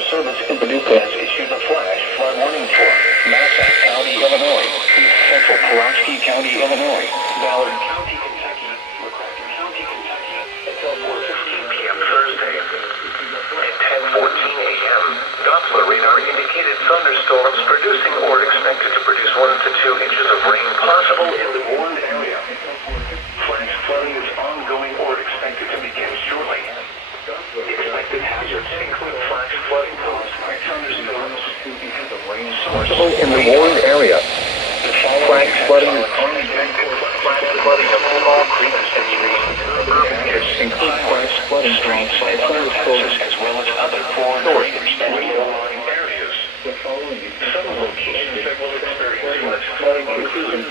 Weather Service in Paducah has issued a flash flood warning for Massac County, Illinois, East Central Pulaski County, Illinois, Ballard County, Kentucky, McCracken County, Kentucky, until 4:15 p.m. Thursday. At 10:14 a.m., Doppler radar indicated thunderstorms producing or expected to produce 1 to 2 inches of rain possible in the warned area. Flash flooding is ongoing or expected to begin shortly. Expected hazards include flash flooding caused by thunderstorms because of rain source in the warned area. Flash flooding is flash flooding of small creeks and streams, Include flash flooding streets and other passes, as well as other poor drainage and low-lying areas. Some locations that will experience flash flooding include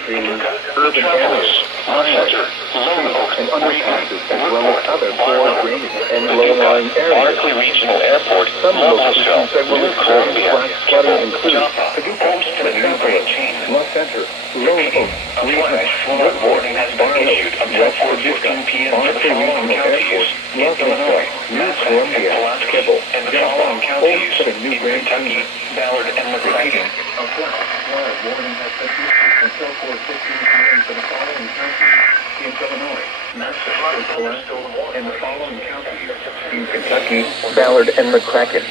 urban areas, Center, Lone Oak, and underpasses, as well as other poor drainage and low-lying areas. Barkley Regional Airport, Some locations that will New experience Columbia, flash flooding include Paducah, Homestead, New Great Chain. La Center, Lone Oak, A flash flood warning has been issued until 4:15 p.m. for the following counties in Illinois, Massac, and Pulaski, and the following counties in Kentucky, Ballard, and McCracken. A flash flood warning has been issued until 4:15 p.m. for the following counties in Illinois, Massac, and Pulaski, and the following counties in Kentucky, Ballard, and McCracken.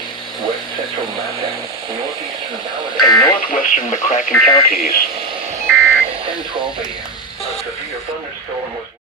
West Central Massac, Northeastern Ballard, and Northwestern McCracken counties. 10:12 a.m. A severe thunderstorm was